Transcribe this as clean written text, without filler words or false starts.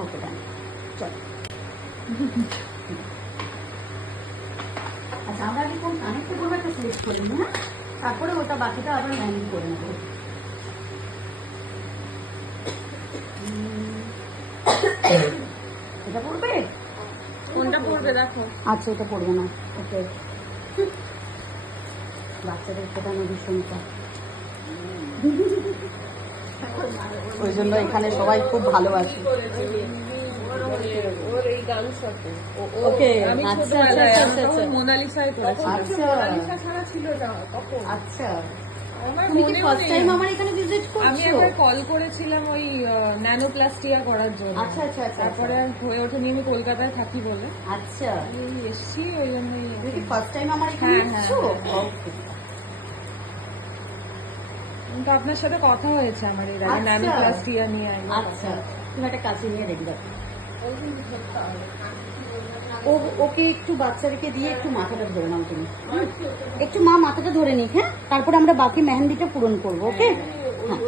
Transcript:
ওকে ডান, চল। আচ্ছা, আমরা আগে কোন কানেক্টে করবো একটা সিলেক্ট করে নিই, হ্যাঁ, তারপরে ওটা বাকিটা আবার ম্যানেজ করে নেবো। এটা পড়বে? কোনটা পড়বে দেখো। আচ্ছা, এটা পড়বে না। ওকে, বাচ্চাদের ফোটানো ভীষণ চাপ, ওই জন্য এখানে সবাই খুব ভালোবাসে। ওর এই গান সাথে ওকে, আমি আচ্ছা, ছোটবেলায় আচ্ছা, আমি আচ্ছা, তখন আচ্ছা। মোনালিসায় করেছিলাম। আচ্ছা। মোনালিসা ছাড়া ছিল না তখন। আচ্ছা, আমার তুমি কি মনেও ফার্স্ট নেই। টাইম আমার এখানে ভিজিট আমি করছো? একবার কল করেছিলাম ওই ন্যানোপ্লাস্টিয়া করার জন্য। আচ্ছা, আচ্ছা, আচ্ছা, তারপরে আর হয়ে ওঠেনি, আমি কলকাতায় থাকি বলে। আচ্ছা, আমি এসছি ওই জন্যই। তুমি কি ফার্স্ট টাইম আমার এখানে হ্যাঁ, হ্যাঁ, এসছো? হ্যাঁ। ওকে, কিন্তু আপনার সাথে কথা হয়েছে আমার এর আগে আচ্ছা। ন্যানোপ্লাস্টিয়া নিয়ে। আচ্ছা, তুমি একটা কাছে নিয়ে রেখে দাও। ওকে একটু বাচ্চাদেরকে দিয়ে একটু মাথাটা ধরে নাও তুমি, একটু মা মাথাটা ধরে নিক, হ্যাঁ, তারপর আমরা বাকি মেহেন্দিটা পূরণ করবো। ওকে, হ্যাঁ।